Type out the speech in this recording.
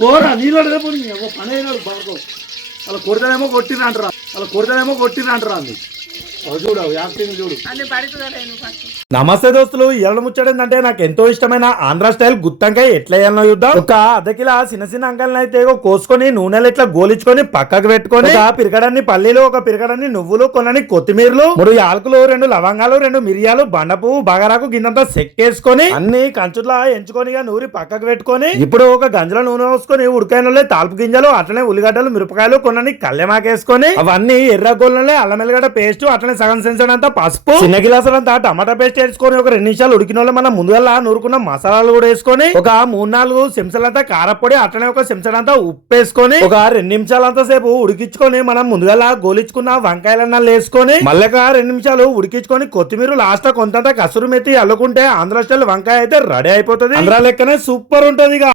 పోరా నీళ్ళు రేపు పని అయినాడు బాగు అలా కొడతానేమో కొట్టిరంటారా అలా కొడతానేమో కొట్టిరంటారా అంది. నమస్తే దోస్తులు ఇవాళ ముచ్చడిందంటే నాకు ఎంతో ఇష్టమైన ఆంధ్ర స్టైల్ గుత్తంకాయ ఎట్లా చూద్దాం. ఒక అర్ధకిలా చిన్న చిన్న అంకల్ని అయితే కోసుకొని నూనెలు ఇట్లా గోలించుకొని పక్కకు పెట్టుకొని ఒక పిరగడాన్ని పల్లీలు ఒక పిరగడాన్ని నువ్వులు కొన్ని కొత్తిమీరలు మూడు యాలకులు రెండు లవంగాలు రెండు మిరియాలు బండపు బగారాకు గిన్నెంతా సెక్కేసుకొని అన్ని కంచుట్లా ఎంచుకొని ఇక నూరి పక్కకు పెట్టుకొని ఇప్పుడు ఒక గంజల నూనె పోసుకొని ఉడికాయనలే తాల్పు గింజలు అట్లనే ఉల్లిగడ్డలు మిరపకాయలు కొన్ని కల్లెమాకేసుకొని అవన్నీ ఎర్ర గోళ్ళనే అల్లం ఎల్లిగడ్డ పేస్ట్ అట్లనే సగం సెన్సర్ అంతా పసుపు చిన్న గిలాసులంతా టమాటా పేస్ట్ వేసుకొని ఒక రెండు నిమిషాలు ఉడికిన వాళ్ళు మనం ముందుగా నూరుకున్న మసాలాలు కూడా వేసుకొని ఒక మూడు నాలుగు చెంచాలంతా కారపొడి అట్లనే ఒక చెంచాలంతా ఉప్పు వేసుకొని ఒక రెండు నిమిషాలంతా సేపు ఉడికించుకొని మనం ముందుగా గోలించుకున్న వంకాయలన్నా వేసుకొని మళ్ళీ ఒక రెండు నిమిషాలు ఉడికించుకొని కొత్తిమీర లాస్ట్ కొంత కసురు మెత్తి అల్లుకుంటే ఆంధ్ర స్టైల్ వంకాయ అయితే రెడీ అయిపోతుంది. ఆంధ్ర లెక్కనే సూపర్ ఉంటది